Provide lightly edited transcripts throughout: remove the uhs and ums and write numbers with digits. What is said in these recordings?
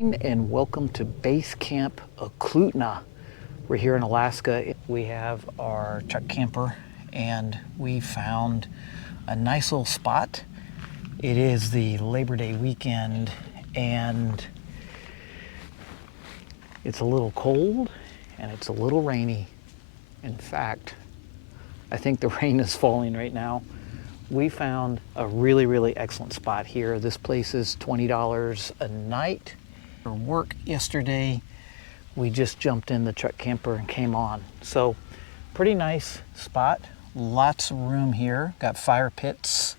And welcome to Base Camp Eklutna. We're here in Alaska. We have our truck camper and we found a nice little spot. It is the Labor Day weekend and it's a little cold and it's a little rainy. In fact, I think the rain is falling right now. We found a really excellent spot here. This place is $20 a night. For work yesterday, we just jumped in the truck camper and came on. So pretty nice spot, lots of room here. Got fire pits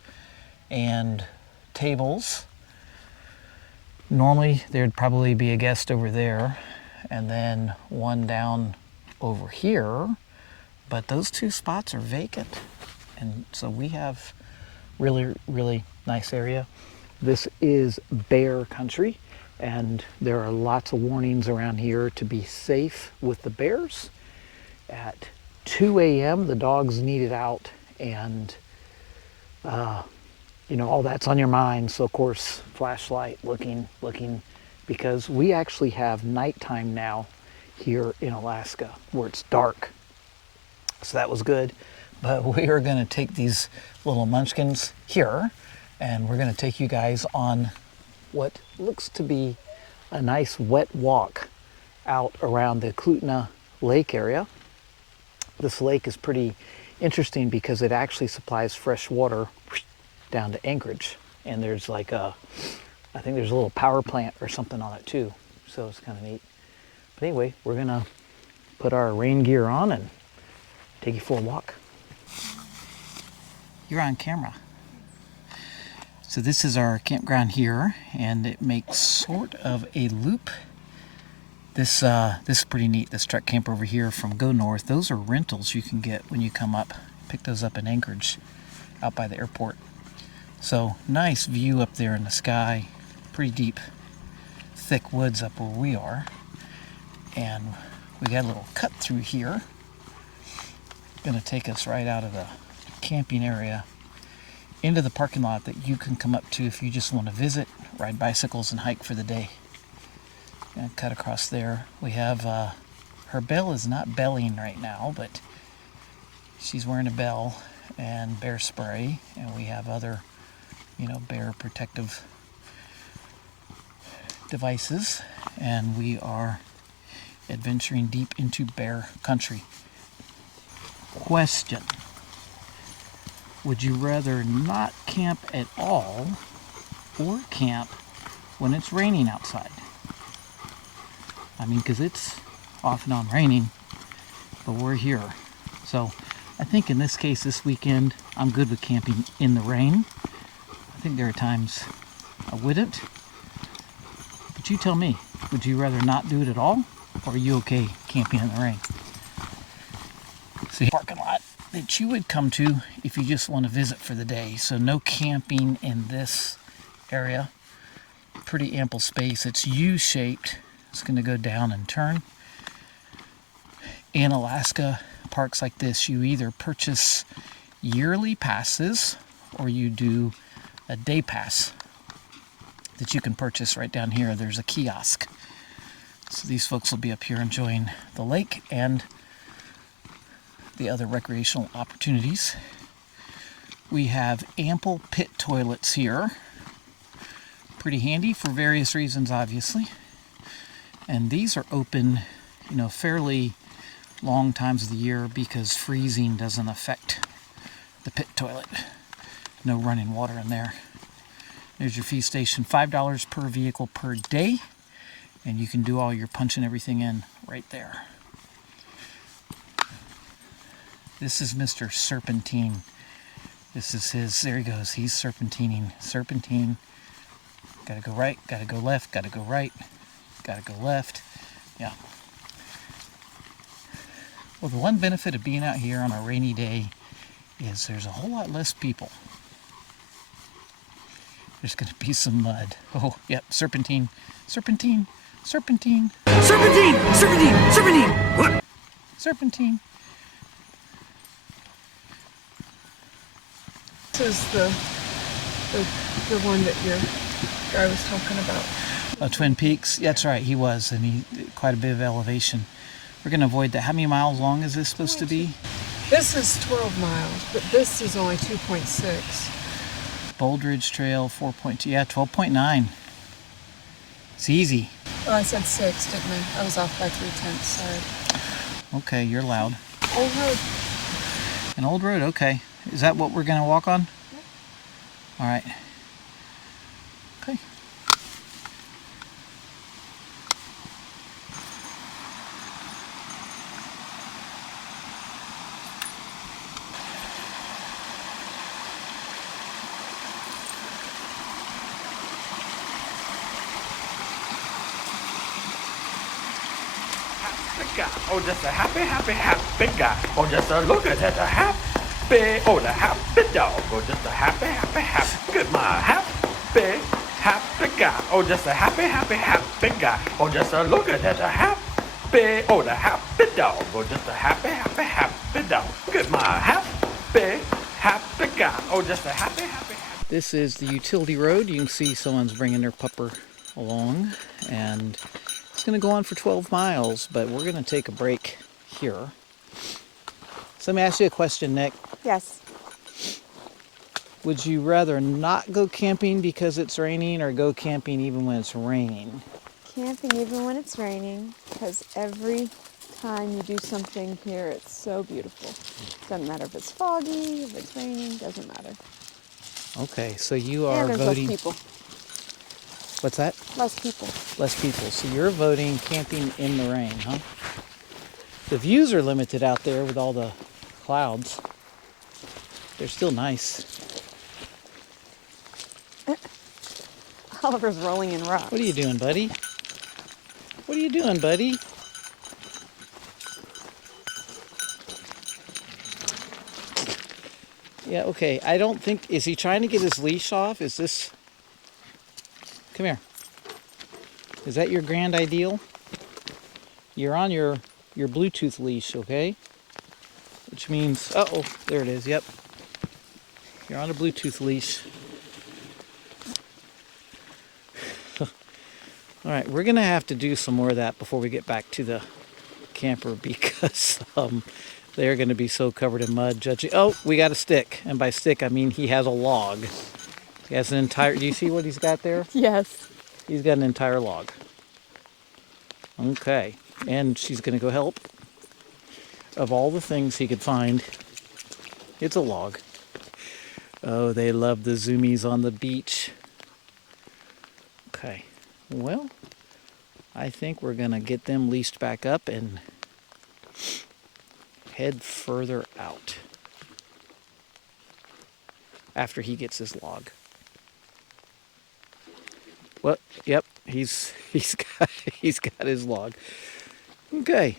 and tables. Normally there'd probably be a guest over there and then one down over here, but those two spots are vacant. And so we have really nice area. This is bear country. And there are lots of warnings around here to be safe with the bears. At 2 a.m. the dogs need it out, and all that's on your mind. So of course, flashlight, looking, because we actually have nighttime now here in Alaska where it's dark. So that was good. But we are going to take these little munchkins here, and we're going to take you guys on what looks to be a nice wet walk out around the Eklutna Lake area. This lake is pretty interesting because it actually supplies fresh water down to Anchorage. And there's I think there's a little power plant or something on it too. So it's kind of neat. But anyway, we're gonna put our rain gear on and take you for a walk. You're on camera. So this is our campground here, and it makes sort of a loop. This is pretty neat, this truck camp over here from Go North. Those are rentals you can get when you come up. Pick those up in Anchorage, out by the airport. So nice view up there in the sky, pretty deep, thick woods up where we are. And we got a little cut through here. Gonna take us right out of the camping area into the parking lot that you can come up to if you just want to visit, ride bicycles, and hike for the day. And cut across there. We have, her bell is not belling right now, but she's wearing a bell and bear spray, and we have other, bear protective devices, and we are adventuring deep into bear country. Question. Would you rather not camp at all or camp when it's raining outside? I mean, because it's off and on raining, but we're here. So I think in this case, this weekend, I'm good with camping in the rain. I think there are times I wouldn't. But you tell me, would you rather not do it at all? Or are you okay camping in the rain? See, parking lot that you would come to if you just want to visit for the day. So no camping in this area. Pretty ample space. It's U-shaped. It's going to go down and turn. In Alaska, parks like this, you either purchase yearly passes or you do a day pass that you can purchase right down here. There's a kiosk. So these folks will be up here enjoying the lake and the other recreational opportunities. We have ample pit toilets here. Pretty handy for various reasons, obviously. And these are open, fairly long times of the year because freezing doesn't affect the pit toilet. No running water in there. There's your fee station, $5 per vehicle per day. And you can do all your punching everything in right there. This is Mr. Serpentine. This is his, there he goes, he's serpentining. Serpentine. Gotta go right, gotta go left, gotta go right, gotta go left. Yeah. Well, the one benefit of being out here on a rainy day is there's a whole lot less people. There's gonna be some mud. Oh, yep, serpentine, serpentine, serpentine. Serpentine! Serpentine! Serpentine! What? Serpentine. This is the one that your guy was talking about. Oh, Twin Peaks. That's right, he was, and he quite a bit of elevation. We're gonna avoid that. How many miles long is this supposed to be? This is 12 miles, but this is only 2.6. Bold Ridge Trail 4.2. Yeah, 12.9. It's easy. Oh, I said 6, didn't I? I was off by 3/10. Sorry. Okay, you're loud. Old road. An old road. Okay. Is that what we're gonna walk on? Yep. All right. Okay. Oh, just a happy, happy, happy guy. Oh, just a look at that, a happy, oh, the happy dog. Oh, just a happy, happy, happy, look at my happy, happy guy. Oh, just a happy, happy, happy guy. Oh, just a look at that, a happy, oh, the happy dog. Oh, just a happy, happy, happy dog. Look at my happy, happy guy. Oh, just a happy, happy, happy. This is the utility road. You can see someone's bringing their pupper along, and it's going to go on for 12 miles, but we're going to take a break here. So let me ask you a question, Nick. Yes. Would you rather not go camping because it's raining, or go camping even when it's raining? Camping even when it's raining, because every time you do something here, it's so beautiful. Doesn't matter if it's foggy, if it's raining, doesn't matter. Okay, so you are And there's voting. less people. What's that? Less people. Less people. So you're voting camping in the rain, huh? The views are limited out there with all the clouds. They're still nice. Oliver's rolling in rocks. What are you doing, buddy? What are you doing, buddy? Yeah, okay. I don't think... Is he trying to get his leash off? Is this... Come here. Is that your grand ideal? You're on your Bluetooth leash, okay? Which means... Uh-oh, there it is, yep. You're on a Bluetooth leash. All right, we're going to have to do some more of that before we get back to the camper because they're going to be so covered in mud judging. Oh, we got a stick. And by stick, I mean he has a log. He has an entire... Do you see what he's got there? Yes. He's got an entire log. Okay. And she's going to go help. Of all the things he could find, it's a log. Oh, they love the zoomies on the beach. Okay. Well, I think we're going to get them leashed back up and head further out after he gets his log. Well, yep, he's got his log. Okay.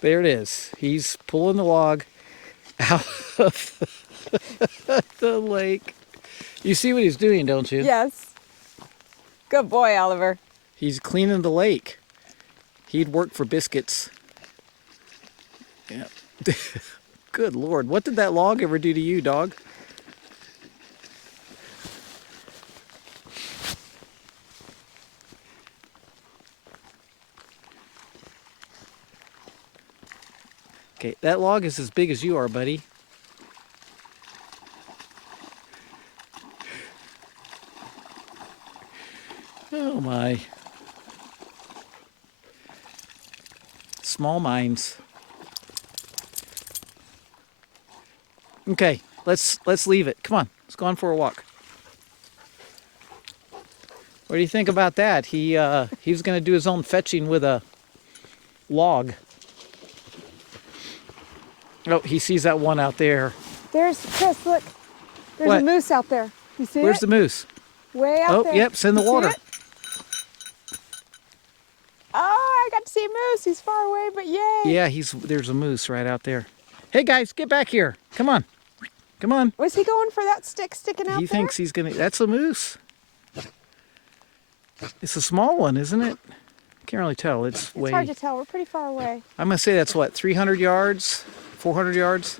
There it is. He's pulling the log out of the lake. You see what he's doing, don't you? Yes. Good boy, Oliver. He's cleaning the lake. He'd work for biscuits. Yeah. Good Lord. What did that log ever do to you, dog? Okay, that log is as big as you are, buddy. Oh my. Small minds. Okay, let's leave it. Come on, let's go on for a walk. What do you think about that? He was going to do his own fetching with a log. Oh, he sees that one out there. There's Chris, look. There's What? a moose out there. You see Where's it? the moose? Way out Oh, there. yep, it's in the You see water. it? Oh, I got to see a moose. He's far away, but yay. Yeah, there's a moose right out there. Hey guys, get back here. Come on. Come on. Was he going for that stick sticking out He there? thinks he's going to... That's a moose. It's a small one, isn't it? Can't really tell. It's It's hard to tell. We're pretty far away. I'm going to say that's what, 300 yards? 400 yards?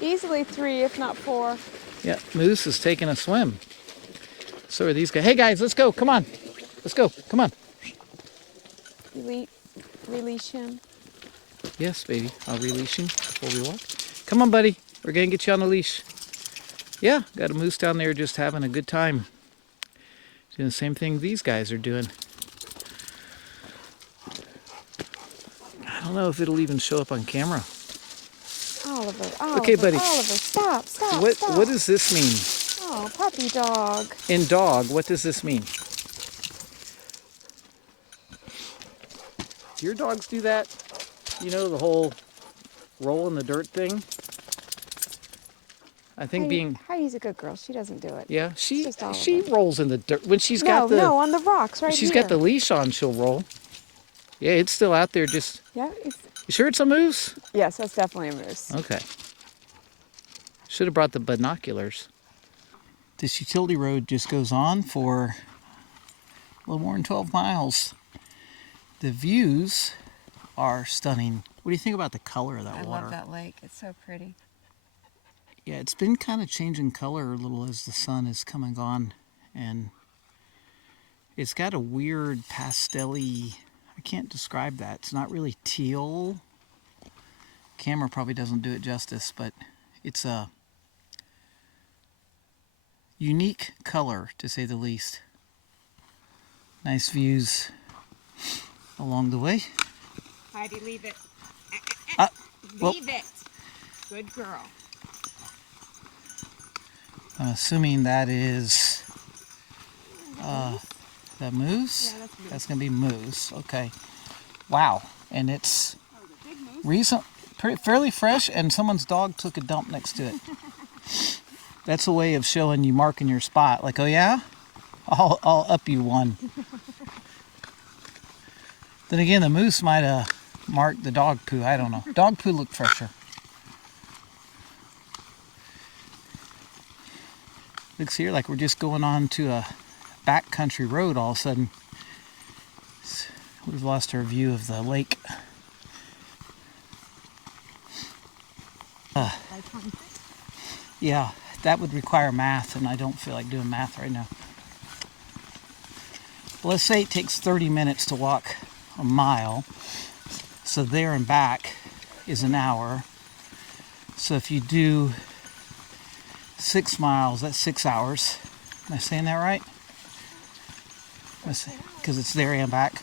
Easily 3, if not 4. Yeah, moose is taking a swim. So are these guys. Hey guys, let's go. Come on. Let's go. Come on. Release him. Yes, baby. I'll release him before we walk. Come on, buddy. We're going to get you on the leash. Yeah, got a moose down there just having a good time. Doing the same thing these guys are doing. I don't know if it'll even show up on camera. Oliver, Okay, buddy. Oliver, stop. What does this mean? Oh, puppy dog. In dog, what does this mean? Do your dogs do that? You know, the whole roll in the dirt thing? I think Heidi's a good girl. She doesn't do it. Yeah, It's she just Oliver. she rolls in the dirt. When she's No, got the no, on the rocks right she's here. got the leash on, she'll roll. Yeah, it's still out there just. Yeah. You sure it's a moose? Yes, that's definitely a moose. Okay. Should have brought the binoculars. This utility road just goes on for a little more than 12 miles. The views are stunning. What do you think about the color of that I water? love that lake. It's so pretty. Yeah, it's been kind of changing color a little as the sun has come and gone, and it's got a weird pastel-y, I can't describe that. It's not really teal. Camera probably doesn't do it justice, but it's a unique color, to say the least. Nice views along the way. Heidi, leave it. Well, Leave it. Good girl. I'm assuming that is the moose? Yeah, that's moose. That's going to be moose. Okay. Wow. And it's fairly fresh, and someone's dog took a dump next to it. That's a way of showing you marking your spot. Like, oh yeah? I'll up you one. Then again, the moose might have marked the dog poo. I don't know. Dog poo looked fresher. Looks here like we're just going on to a backcountry road all of a sudden. We've lost our view of the lake. Yeah, that would require math, and I don't feel like doing math right now. Well, let's say it takes 30 minutes to walk a mile. So there and back is an hour. So if you do 6 miles, that's 6 hours. Am I saying that right? Because it's there and back.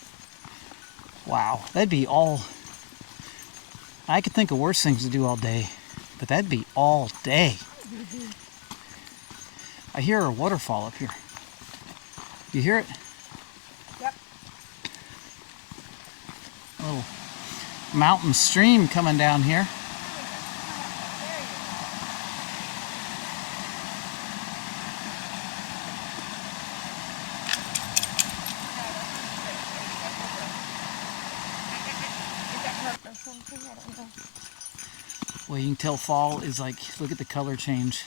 Wow, that'd be all. I could think of worse things to do all day, but that'd be all day. I hear a waterfall up here. You hear it? Yep. Oh, mountain stream coming down here. Well, you can tell fall is like, look at the color change.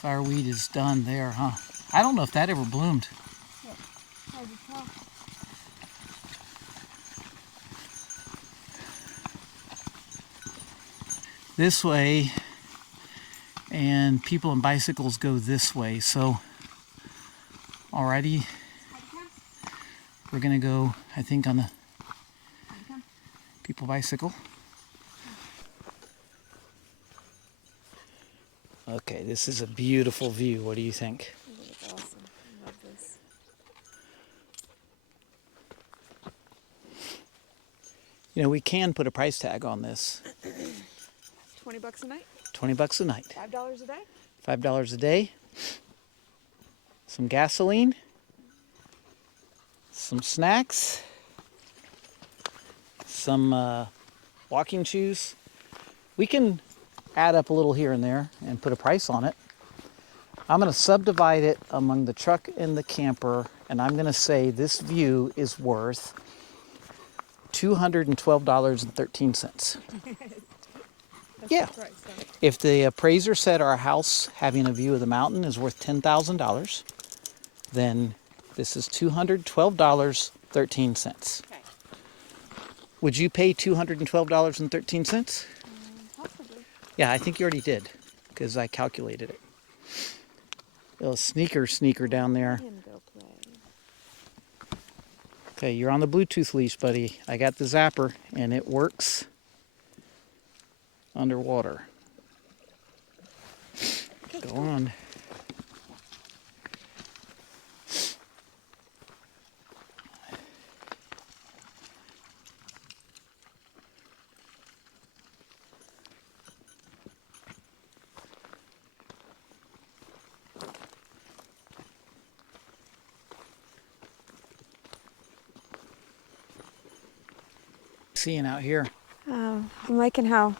Fireweed is done there, huh? I don't know if that ever bloomed. This way, and people and bicycles go this way. So, alrighty, we're gonna go, I think, on the people bicycle. Okay, this is a beautiful view. What do you think? It's awesome. I love this. You know, we can put a price tag on this. $20 a night? 20 bucks a night. $5 a day? $5 a day. Some gasoline. Some snacks. Some walking shoes. We can add up a little here and there and put a price on it. I'm going to subdivide it among the truck and the camper, and I'm going to say this view is worth $212.13. Yeah. If the appraiser said our house having a view of the mountain is worth $10,000, then this is $212.13. Okay. Would you pay $212.13? Possibly. Yeah, I think you already did, because I calculated it. Little sneaker down there. Let him go play. Okay, you're on the Bluetooth leash, buddy. I got the zapper, and it works underwater. Go on. Seeing out here. I'm liking how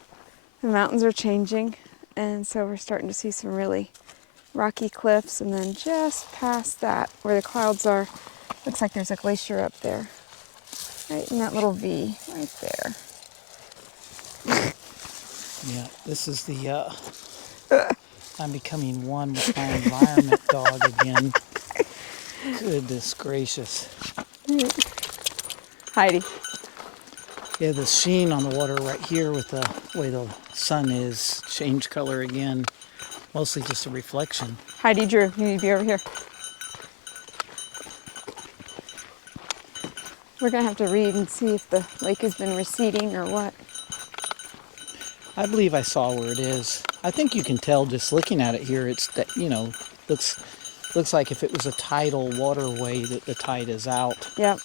the mountains are changing, and so we're starting to see some really rocky cliffs, and then just past that, where the clouds are, looks like there's a glacier up there. Right in that little V, right there. Yeah, this is the, I'm becoming one with my environment dog again. Goodness gracious. Heidi. Yeah, the sheen on the water right here with the way the sun is changed color again. Mostly just a reflection. Heidi, Drew, you need to be over here. We're gonna have to read and see if the lake has been receding or what. I believe I saw where it is. I think you can tell just looking at it here. It's that, you know, looks like if it was a tidal waterway that the tide is out. Yep.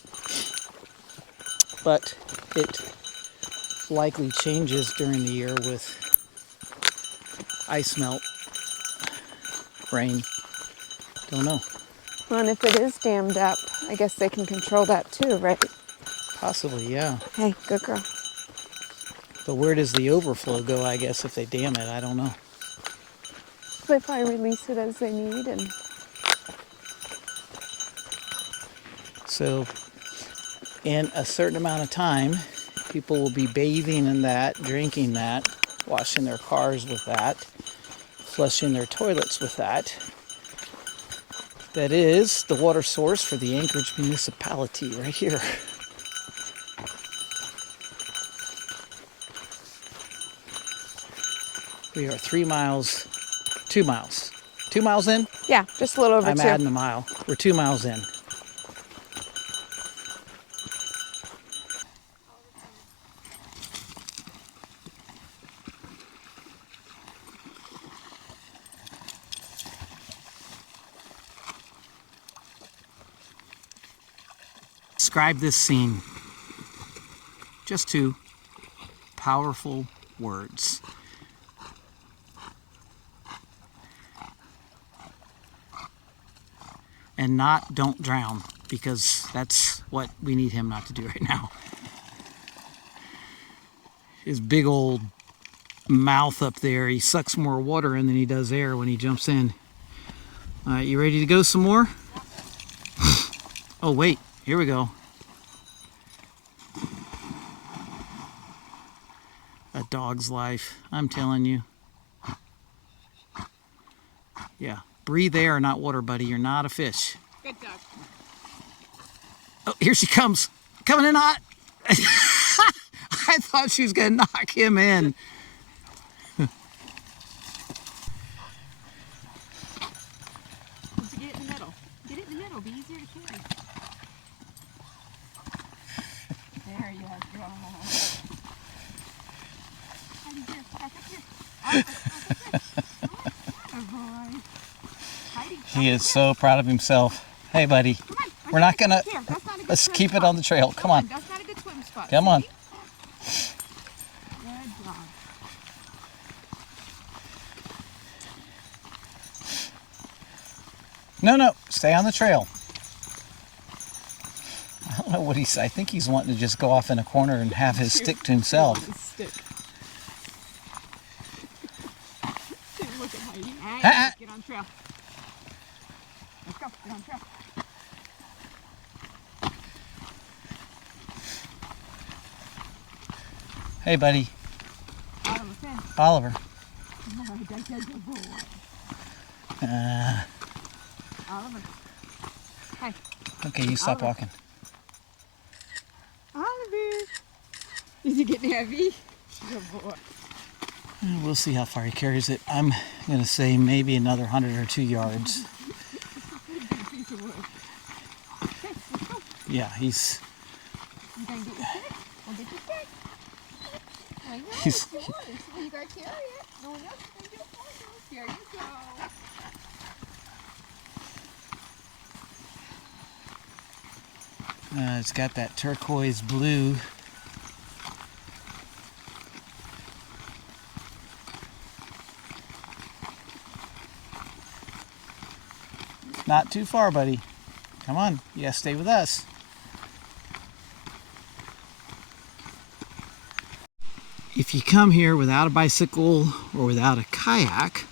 But it likely changes during the year with ice melt, rain. Don't know. Well, and if it is dammed up, I guess they can control that too, right? Possibly, yeah. Hey, good girl. But where does the overflow go, I guess, if they dam it? I don't know. They probably release it as they need, and So in a certain amount of time, people will be bathing in that, drinking that, washing their cars with that, flushing their toilets with that. That is the water source for the Anchorage municipality right here. We are 3 miles, 2 miles. 2 miles in? yeah, just a little over I'm two. adding a mile. We're 2 miles in. Describe this scene. Just 2 powerful words. And not don't drown, because that's what we need him not to do right now. His big old mouth up there, he sucks more water in than he does air when he jumps in. All right, you ready to go some more? Oh wait, here we go. A dog's life, I'm telling you. Yeah. Breathe air, not water, buddy. You're not a fish. Good dog. Oh, here she comes. Coming in hot. I thought she was going to knock him in. Once you get it in the middle. Get it in the middle. Be easier to carry. There you go. Heidi, here. Back up here. Oh, boy. Heidi, He is so proud of himself. Hey, buddy. come on. We're not going to... Here, that's not a good Let's swim keep it spot. on the trail. Come on. That's not a good swim spot. Come on. See? Good dog. No. Stay on the trail. I don't know what he's... I think he's wanting to just go off in a corner and have his stick to himself. Stick. Look at Heidi. All right, Ah, ah. get on trail. Let's go. Get on trail. Hey, buddy. Almost in. Oliver. Good boy. Uh, Oliver. Hey, okay, you stop Oliver. walking. Oliver. Is he getting heavy? Good boy. We'll see how far he carries it. I'm going to say maybe another 100 or 2 yards. Yeah, he's You gonna get your stick? We'll get your stick. I know, He's- if you want it. So you gotta carry it. No one else can do it for you. Here you go. it's got that turquoise blue. Not too far, buddy. Come on, you gotta stay with us. If you come here without a bicycle or without a kayak,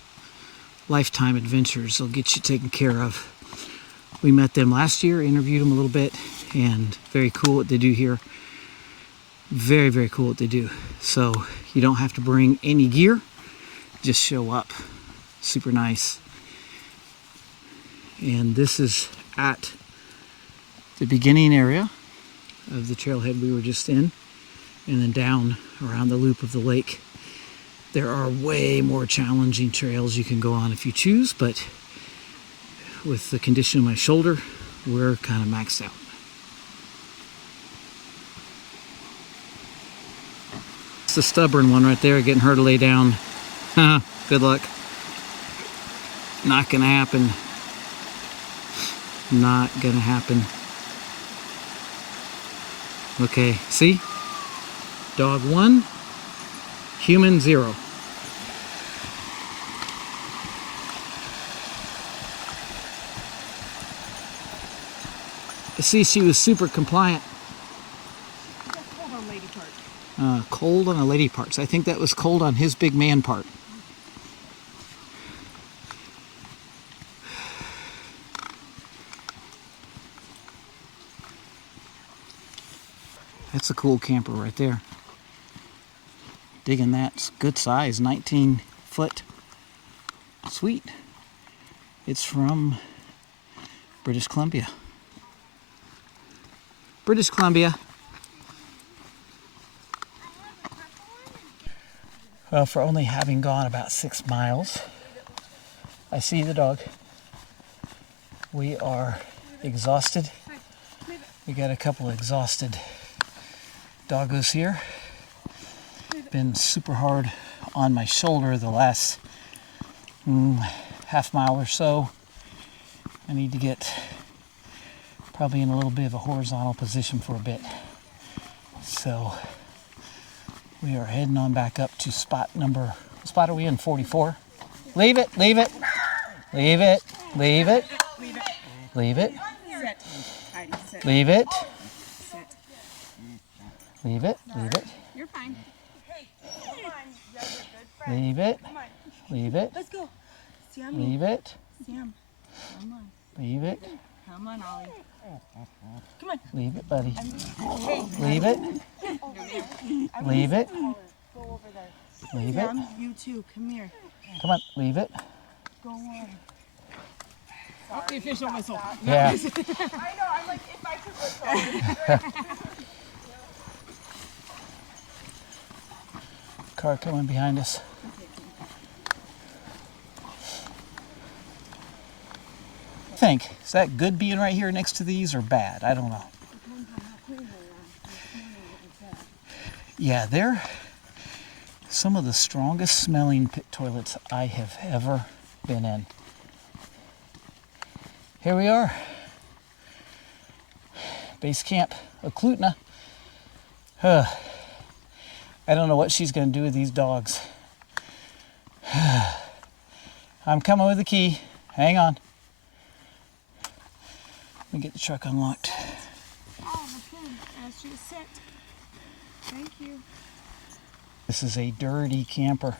Lifetime Adventures will get you taken care of. We met them last year, interviewed them a little bit, and very cool what they do here. Very, very cool what they do. So you don't have to bring any gear, just show up. Super nice. And this is at the beginning area of the trailhead we were just in, and then down around the loop of the lake. There are way more challenging trails you can go on if you choose, but with the condition of my shoulder, we're kind of maxed out. It's the stubborn one right there, getting her to lay down. Good luck. Not gonna happen. Not gonna happen. Okay, see? Dog 1, human 0. See, she was super compliant. That's cold on lady part. Cold on a lady parts. I think that was cold on his big man part. That's a cool camper right there. Digging that. It's good size, 19 foot. Sweet. It's from British Columbia. British Columbia. Well, for only having gone about 6 miles, I see the dog. We are exhausted. We got a couple of exhausted doggos here. Been super hard on my shoulder the last half mile or so. I need to get probably in a little bit of a horizontal position for a bit. So we are heading on back up to spot number, what spot are we in? 44. Leave it, leave it, leave it, leave it, leave it, Sit. Heidi, sit. leave it, Sit. leave it, leave it, You're fine. leave it, leave it, Let's go. Sam, leave it, Sam. Come on. leave it, Come on, Ollie. leave it, buddy. Leave it, leave it, leave it. Sam, you too. Come here. Come on, leave it. Go on. Oh, the official whistle. Yeah. I know, I'm like, if I could whistle. Car coming behind us. Think, is that good being right here next to these or bad? I don't know. Yeah, they're some of the strongest smelling pit toilets I have ever been in. Here we are. Base camp, Eklutna. I don't know what she's going to do with these dogs. I'm coming with the key. Hang on. Let me get the truck unlocked. Oh, the pin. Asked you to sit. Thank you. This is a dirty camper.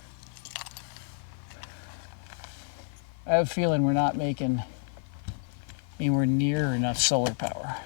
I have a feeling we're not making anywhere near enough solar power.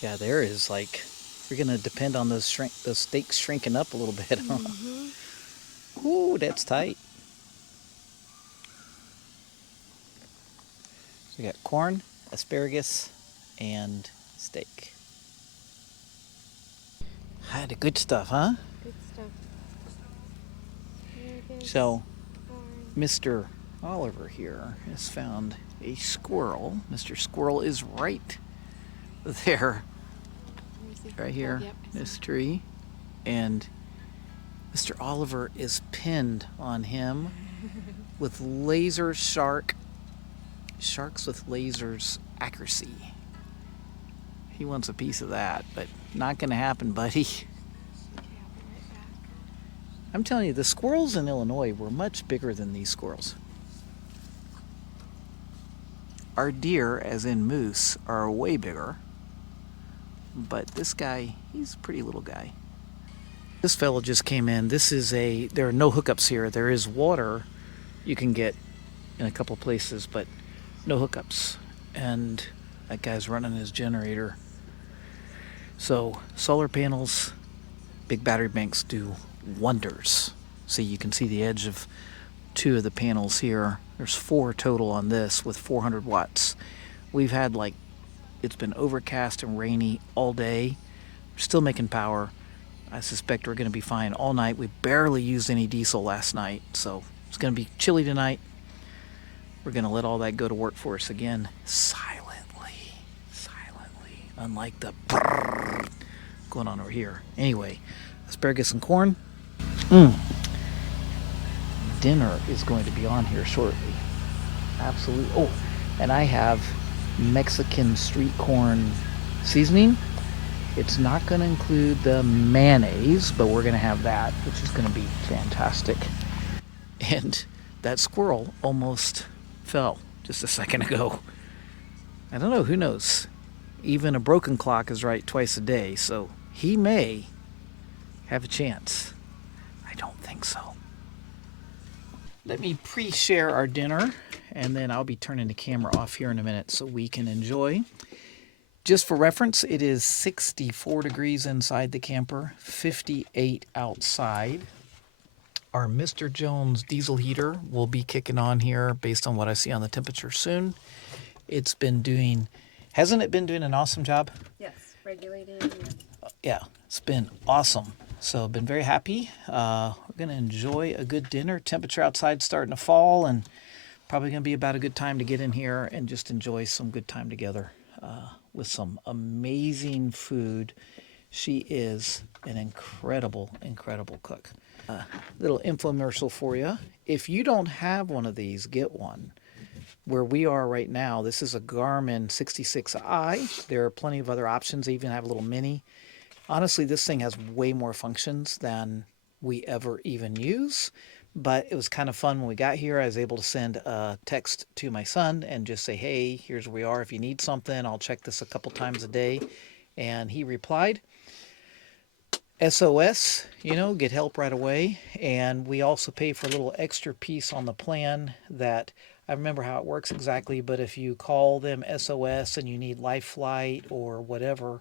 Yeah, there is like, we're going to depend on those steaks shrinking up a little bit. Huh? Ooh, that's tight. So we got corn, asparagus, and steak. Ah, the good stuff, huh? Good stuff. Asparagus, So, corn. Mr. Oliver here has found a squirrel. Mr. Squirrel is right there, Where is he? right here, Oh, yep, I see this him. tree. And Mr. Oliver is pinned on him with laser sharks with lasers accuracy. He wants a piece of that, but not gonna happen, buddy. Okay, I'll be right back. I'm telling you, the squirrels in Illinois were much bigger than these squirrels. Our deer, as in moose, are way bigger. But this guy, he's a pretty little guy. This fellow just came in. There are no hookups here. There is water you can get in a couple places, but no hookups. And that guy's running his generator. So solar panels, big battery banks do wonders. See, you can see the edge of 2 of the panels here. There's 4 total on this with 400 watts. We've had it's been overcast and rainy all day. We're still making power. I suspect we're going to be fine all night. We barely used any diesel last night, so it's going to be chilly tonight. We're going to let all that go to work for us again silently, unlike the brrr going on over here. Anyway, asparagus and corn. Dinner is going to be on here shortly. Absolutely. Oh, and I have Mexican street corn seasoning. It's not going to include the mayonnaise, but we're going to have that, which is going to be fantastic. And that squirrel almost fell just a second ago. I don't know, who knows? Even a broken clock is right twice a day, so he may have a chance. I don't think so. Let me pre-share our dinner, and then I'll be turning the camera off here in a minute so we can enjoy. Just for reference, it is 64 degrees inside the camper, 58 outside. Our Mr. Jones diesel heater will be kicking on here based on what I see on the temperature soon. Hasn't it been doing an awesome job? Yes, regulating. Yeah, it's been awesome. So I've been very happy. We're going to enjoy a good dinner. Temperature outside starting to fall, and probably going to be about a good time to get in here and just enjoy some good time together with some amazing food. She is an incredible, incredible cook. Little infomercial for you. If you don't have one of these, get one. Where we are right now, this is a Garmin 66i. There are plenty of other options. They even have a little mini. Honestly, this thing has way more functions than we ever even use. But it was kind of fun when we got here. I was able to send a text to my son and just say, hey, here's where we are. If you need something, I'll check this a couple times a day. And he replied, SOS, get help right away. And we also pay for a little extra piece on the plan that I remember how it works exactly, but if you call them SOS and you need life flight or whatever,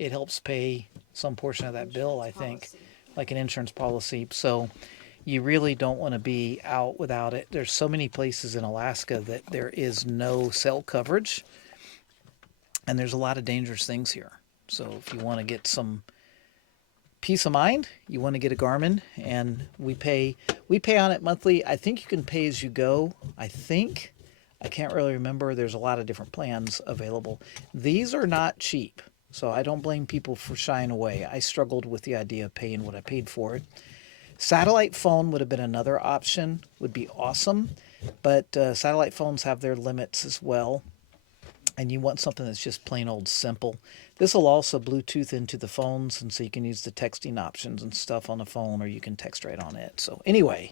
it helps pay some portion of that bill, I think, like an insurance policy. So you really don't want to be out without it. There's so many places in Alaska that there is no cell coverage, and there's a lot of dangerous things here. So if you want to get some peace of mind, you want to get a Garmin, and we pay on it monthly. I think you can pay as you go. I can't really remember. There's a lot of different plans available. These are not cheap, so I don't blame people for shying away. I struggled with the idea of paying what I paid for it. Satellite phone would have been another option, would be awesome, but satellite phones have their limits as well, and you want something that's just plain old simple. This will also Bluetooth into the phones, and so you can use the texting options and stuff on the phone, or you can text right on it. So anyway,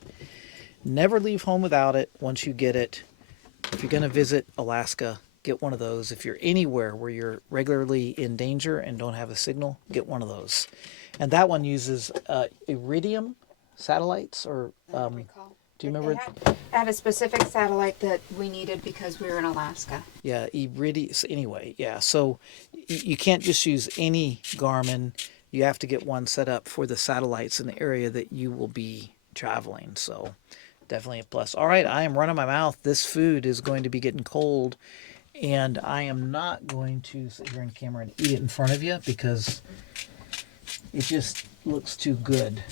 never leave home without it once you get it. If you're going to visit Alaska, get one of those. If you're anywhere where you're regularly in danger and don't have a signal, get one of those. And that one uses Iridium satellites, or do Do you remember? It had a specific satellite that we needed because we were in Alaska. Yeah, anyway, yeah. So you can't just use any Garmin. You have to get one set up for the satellites in the area that you will be traveling. So definitely a plus. All right, I am running my mouth. This food is going to be getting cold, and I am not going to sit here on camera and eat it in front of you because it just looks too good.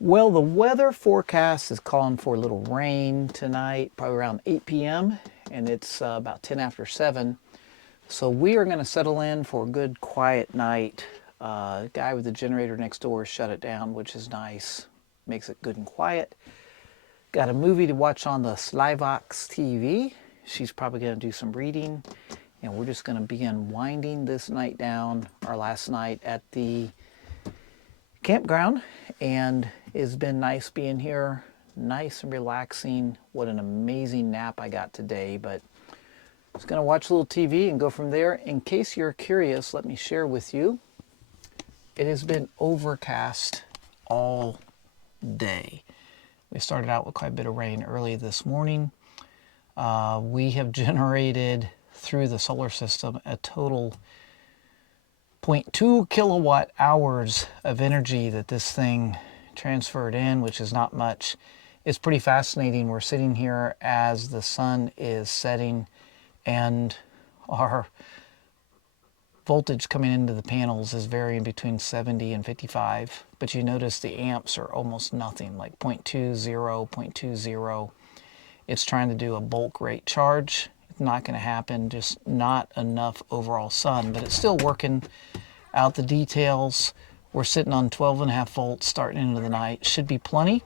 Well, the weather forecast is calling for a little rain tonight, probably around 8 p.m., and it's about 10 after 7. So we are going to settle in for a good quiet night. Guy with the generator next door shut it down, which is nice. Makes it good and quiet. Got a movie to watch on the Slyvox TV. She's probably going to do some reading, and we're just going to begin winding this night down, our last night at the campground. And it's been nice being here, nice and relaxing. What an amazing nap I got today, but I was going to watch a little TV and go from there. In case you're curious, let me share with you, it has been overcast all day. We started out with quite a bit of rain early this morning. We have generated through the solar system a total 0.2 kilowatt hours of energy that this thing transferred in, which is not much. It's pretty fascinating. We're sitting here as the sun is setting, and our voltage coming into the panels is varying between 70 and 55, but you notice the amps are almost nothing, like 0.20, 0.20. It's trying to do a bulk rate charge. It's not going to happen, just not enough overall sun, but it's still working out the details. We're sitting on 12.5 volts starting into the night. Should be plenty.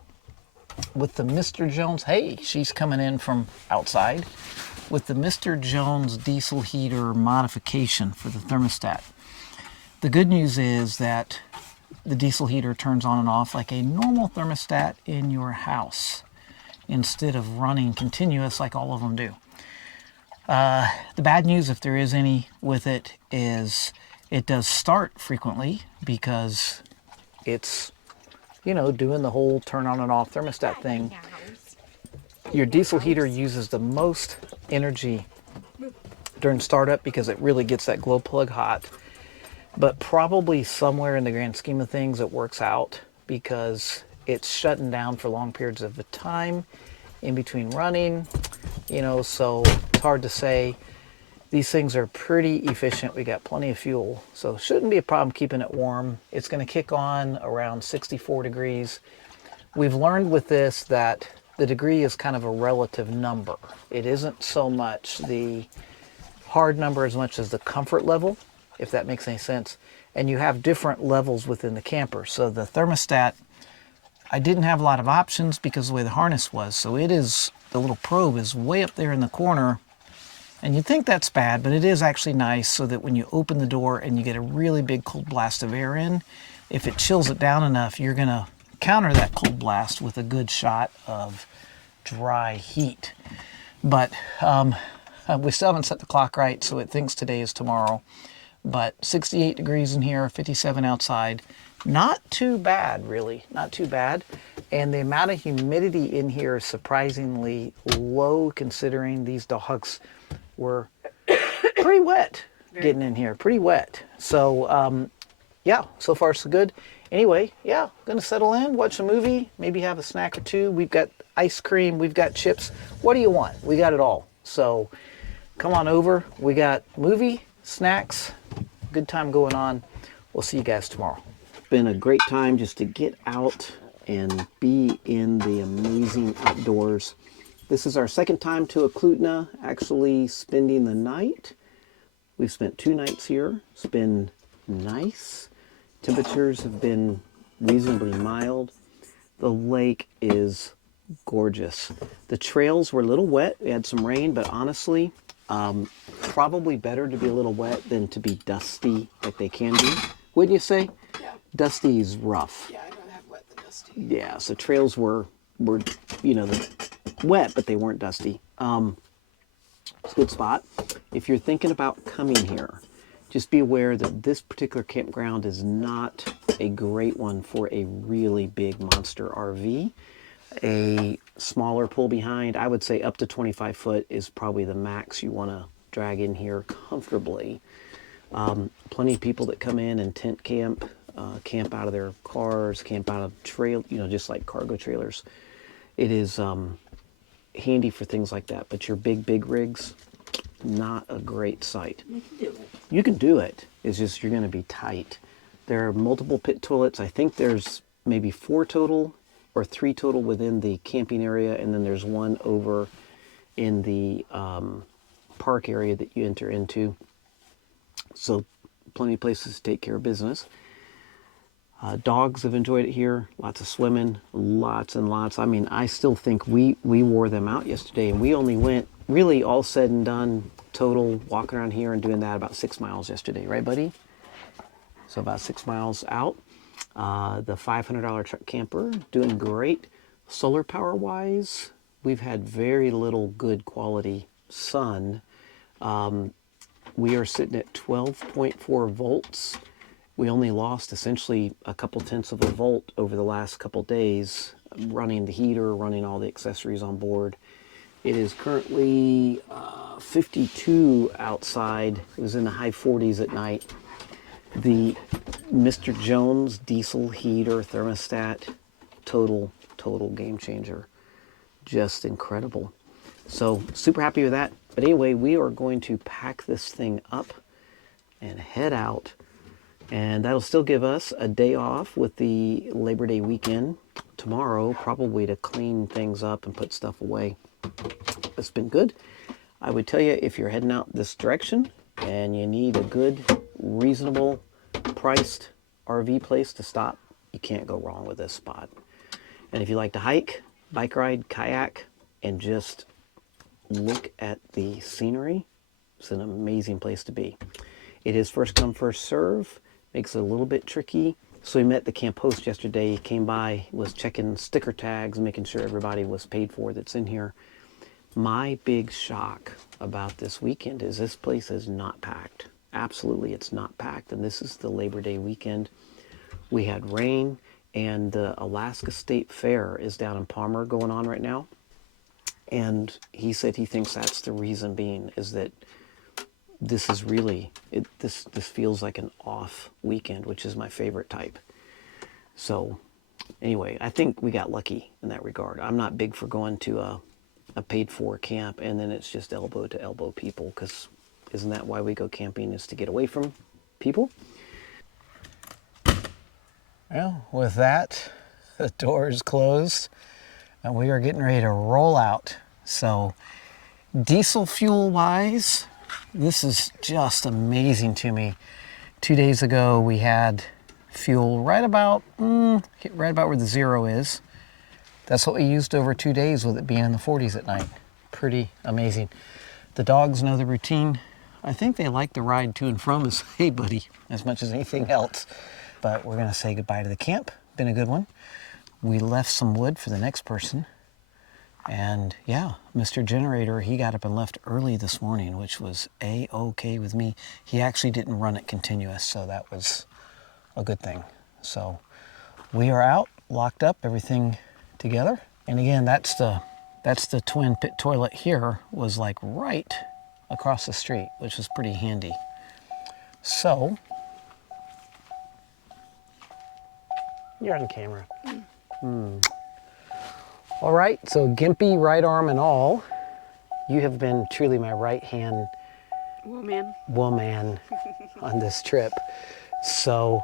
With the Mr. Jones, hey, she's coming in from outside. With the Mr. Jones diesel heater modification for the thermostat. The good news is that the diesel heater turns on and off like a normal thermostat in your house, instead of running continuous like all of them do. The bad news, if there is any with it, is it does start frequently because it's, you know, doing the whole turn on and off thermostat thing. Your diesel heater uses the most energy during startup because it really gets that glow plug hot. But probably somewhere in the grand scheme of things it works out because it's shutting down for long periods of time in between running, you know, so it's hard to say. These things are pretty efficient. We got plenty of fuel, so shouldn't be a problem keeping it warm. It's going to kick on around 64 degrees. We've learned with this that the degree is kind of a relative number. It isn't so much the hard number as much as the comfort level, if that makes any sense. And you have different levels within the camper. So the thermostat, I didn't have a lot of options because of the way the harness was. So it is, the little probe is way up there in the corner. And you'd think that's bad, but it is actually nice so that when you open the door and you get a really big cold blast of air in, if it chills it down enough, you're going to counter that cold blast with a good shot of dry heat. But we still haven't set the clock right, so it thinks today is tomorrow. But 68 degrees in here, 57 outside. Not too bad, really. Not too bad. And the amount of humidity in here is surprisingly low considering these dogs were pretty wet getting in here. Pretty wet. So, yeah, so far so good. Anyway, yeah, going to settle in, watch a movie, maybe have a snack or two. We've got ice cream, we've got chips. What do you want? We got it all. So come on over. We got movie, snacks, good time going on. We'll see you guys tomorrow. Been a great time just to get out and be in the amazing outdoors. This is our second time to Eklutna, actually spending the night. We've spent 2 nights here. It's been nice. Temperatures have been reasonably mild. The lake is gorgeous. The trails were a little wet. We had some rain, but honestly, probably better to be a little wet than to be dusty like they can be. Wouldn't you say? Yeah. Dusty is rough. Yeah, I'd rather have wet than dusty. Yeah, so trails were you know, wet, but they weren't dusty. It's a good spot. If you're thinking about coming here, just be aware that this particular campground is not a great one for a really big monster RV. a smaller pull behind. I would say up to 25 foot is probably the max you want to drag in here comfortably. Plenty of people that come in and tent camp, camp out of their cars, camp out of trail, just like cargo trailers. It is handy for things like that, but your big rigs, not a great sight. You can do it. You can do it. It's just you're going to be tight. There are multiple pit toilets. I think there's maybe 4 total or 3 total within the camping area, and then there's one over in the park area that you enter into. So plenty of places to take care of business. Dogs have enjoyed it here. Lots of swimming, lots and lots. I mean, I still think we wore them out yesterday, and we only went, really all said and done, total walking around here and doing that about 6 miles yesterday, right, buddy? So about 6 miles out. The $500 truck camper doing great. Solar power wise, we've had very little good quality sun. We are sitting at 12.4 volts. We only lost essentially a couple tenths of a volt over the last couple days, running the heater, running all the accessories on board. It is currently 52 outside. It was in the high 40s at night. The Mr. Jones diesel heater thermostat, total game changer. Just incredible. So super happy with that. But anyway, we are going to pack this thing up and head out. And that'll still give us a day off with the Labor Day weekend tomorrow, probably to clean things up and put stuff away. It's been good. I would tell you, if you're heading out this direction and you need a good, reasonable priced RV place to stop, you can't go wrong with this spot. And if you like to hike, bike ride, kayak, and just look at the scenery, it's an amazing place to be. It is first come, first serve. Makes it a little bit tricky. So we met the camp host yesterday. He came by, was checking sticker tags, making sure everybody was paid for that's in here. My big shock about this weekend is this place is not packed. Absolutely, it's not packed. And this is the Labor Day weekend. We had rain, and the Alaska State Fair is down in Palmer going on right now. And he said he thinks that's the reason being, is that this is really, this feels like an off weekend, which is my favorite type. So anyway, I think we got lucky in that regard. I'm not big for going to a paid for camp and then it's just elbow to elbow people, because isn't that why we go camping, is to get away from people? Well, with that, the door is closed and we are getting ready to roll out. So diesel fuel wise, this is just amazing to me. 2 days ago, we had fuel right about where the 0 is. That's what we used over 2 days with it being in the 40s at night. Pretty amazing. The dogs know the routine. I think they like the ride to and from as, hey buddy, as much as anything else. But we're gonna say goodbye to the camp. Been a good one. We left some wood for the next person. And yeah, Mr. Generator, he got up and left early this morning, which was A-okay with me. He actually didn't run it continuous, so that was a good thing. So we are out, locked up, everything together. And again, that's the twin pit toilet here, was like right across the street, which was pretty handy. So, you're on camera. All right, so gimpy right arm and all, you have been truly my right-hand woman on this trip. So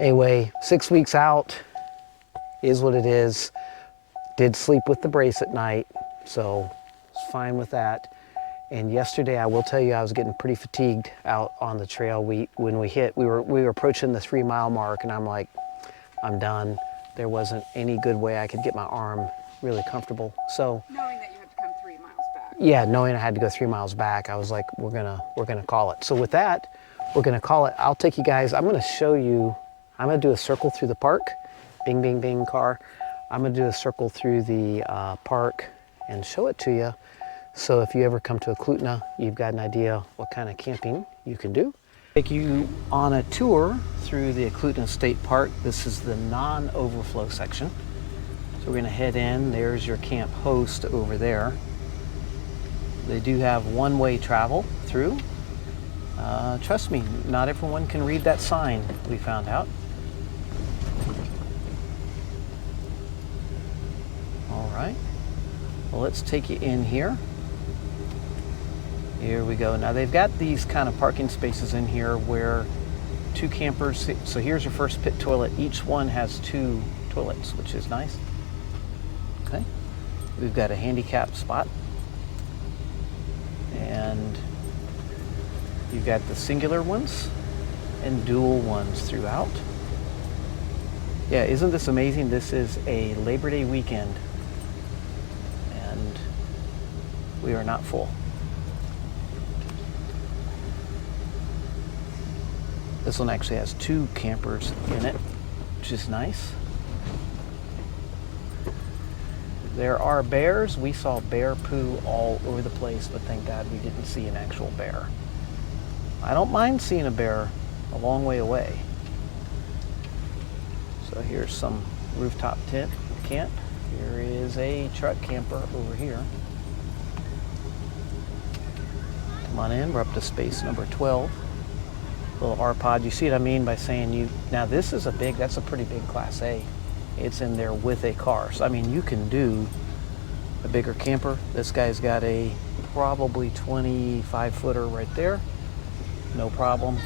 anyway, 6 weeks out is what it is. Did sleep with the brace at night, so it's fine with that. And yesterday, I will tell you, I was getting pretty fatigued out on the trail. When we were approaching the 3 mile mark, and I'm like, I'm done. There wasn't any good way I could get my arm really comfortable. So Knowing that you had to come 3 miles back. yeah, knowing I had to go 3 miles back, I was like, we're gonna call it. So with that, we're gonna call it. I'll take you guys. I'm gonna show you. I'm gonna do a circle through the park. Bing, bing, bing, car. I'm gonna do a circle through the park and show it to you. So if you ever come to Eklutna, you've got an idea what kind of camping you can do. Take you on a tour through the Eklutna State Park. This is the non-overflow section. So we're gonna head in. There's your camp host over there. They do have one-way travel through. Trust me, not everyone can read that sign, we found out. All right, well, let's take you in here. Here we go. Now they've got these kind of parking spaces in here where two campers, so here's your first pit toilet. Each one has 2 toilets, which is nice. Okay, we've got a handicap spot. And you've got the singular ones and dual ones throughout. Yeah, isn't this amazing? This is a Labor Day weekend and we are not full. This one actually has 2 campers in it, which is nice. There are bears. We saw bear poo all over the place, but thank God we didn't see an actual bear. I don't mind seeing a bear a long way away. So here's some rooftop tent camp. Here is a truck camper over here. Come on in, we're up to space number 12. Little R-Pod. You see what I mean by saying now this is that's a pretty big Class A. It's in there with a car. So, I mean, you can do a bigger camper. This guy's got a probably 25-footer right there. No problem.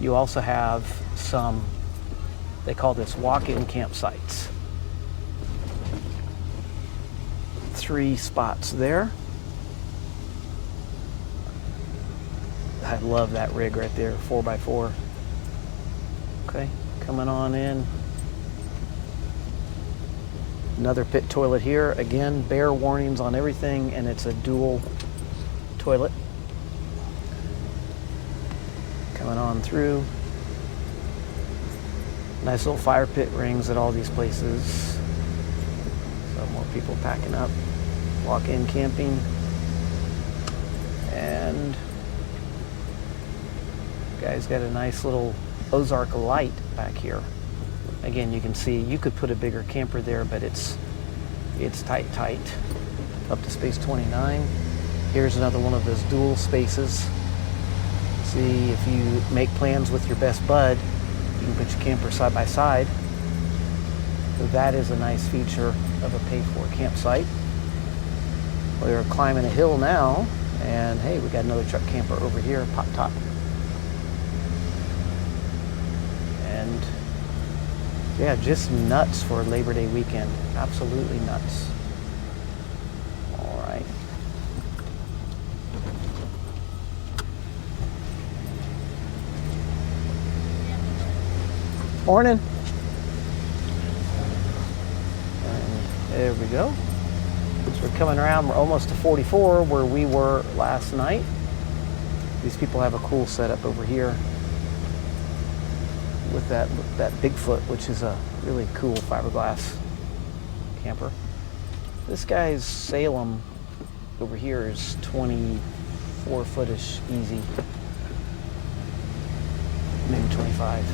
You also have some, they call this walk-in campsites. 3 spots there. I love that rig right there, 4x4. Okay, coming on in. Another pit toilet here. Again, bear warnings on everything, and it's a dual toilet. Coming on through. Nice little fire pit rings at all these places. So more people packing up. Walk-in camping. And guy's got a nice little Ozark light back here. Again, you can see you could put a bigger camper there, but it's tight. Up to space 29. Here's another one of those dual spaces. See, if you make plans with your best bud, you can put your camper side by side. So that is a nice feature of a paid-for campsite. We're climbing a hill now, and hey, we got another truck camper over here, pop top. And yeah, just nuts for Labor Day weekend. Absolutely nuts. All right. Morning. And there we go. So we're coming around. We're almost to 44 where we were last night. These people have a cool setup over here with that Bigfoot, which is a really cool fiberglass camper. This guy's Salem over here is 24-footish easy, maybe 25.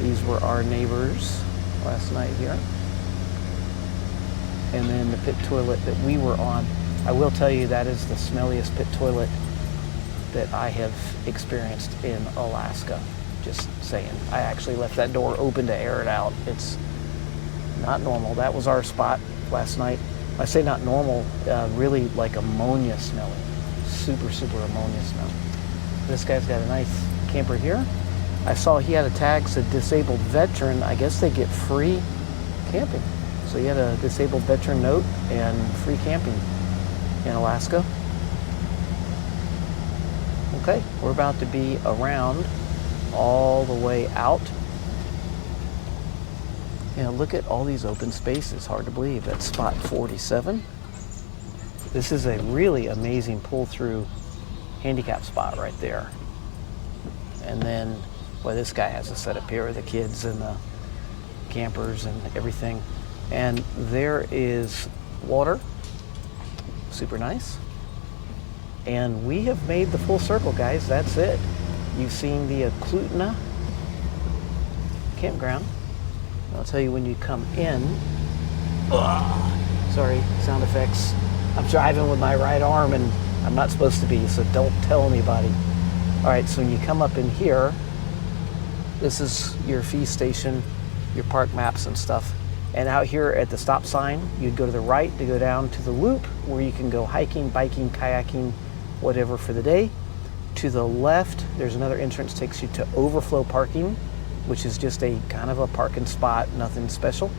These were our neighbors last night here. And then the pit toilet that we were on, I will tell you that is the smelliest pit toilet that I have experienced in Alaska. Just saying. I actually left that door open to air it out. It's not normal. That was our spot last night. I say not normal, really like ammonia smelling. Super ammonia smell. This guy's got a nice camper here. I saw he had a tag said disabled veteran. I guess they get free camping. So he had a disabled veteran note and free camping in Alaska. Okay, we're about to be around all the way out. You know, look at all these open spaces. Hard to believe. That's spot 47. This is a really amazing pull-through handicap spot right there. And then, well, this guy has a setup here with the kids and the campers and everything. And there is water. Super nice. And we have made the full circle, guys. That's it. You've seen the Eklutna Campground. I'll tell you when you come in. Ugh, sorry, sound effects. I'm driving with my right arm and I'm not supposed to be, so don't tell anybody. All right, so when you come up in here, this is your fee station, your park maps and stuff. And out here at the stop sign, you'd go to the right to go down to the loop where you can go hiking, biking, kayaking, whatever for the day. To the left, there's another entrance takes you to overflow parking, which is just a kind of a parking spot, nothing special.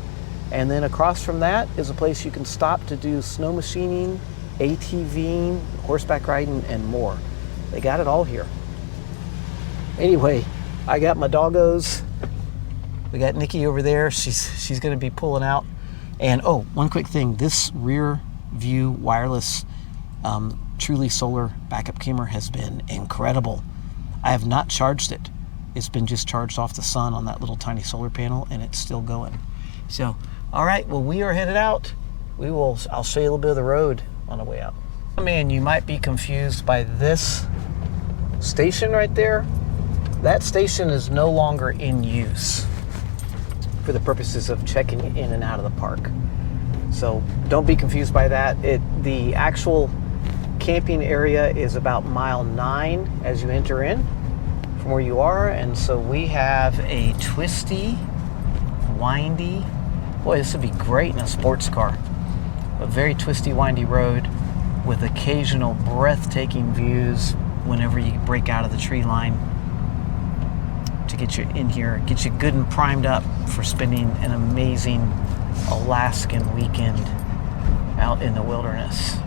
And then across from that is a place you can stop to do snow machining, ATVing, horseback riding, and more. They got it all here. Anyway, I got my doggos. We got Nikki over there. She's going to be pulling out. And oh, one quick thing. This rear view wireless truly solar backup camera has been incredible. I have not charged it. It's been just charged off the sun on that little tiny solar panel, and it's still going. So, all right, well, we are headed out. I'll show you a little bit of the road on the way out. Man, you might be confused by this station right there. That station is no longer in use for the purposes of checking in and out of the park. So don't be confused by that. The actual camping area is about mile 9 as you enter in from where you are. And so we have a twisty, windy, boy, this would be great in a sports car. A very twisty, windy road with occasional breathtaking views whenever you break out of the tree line to get you in here, get you good and primed up for spending an amazing Alaskan weekend out in the wilderness.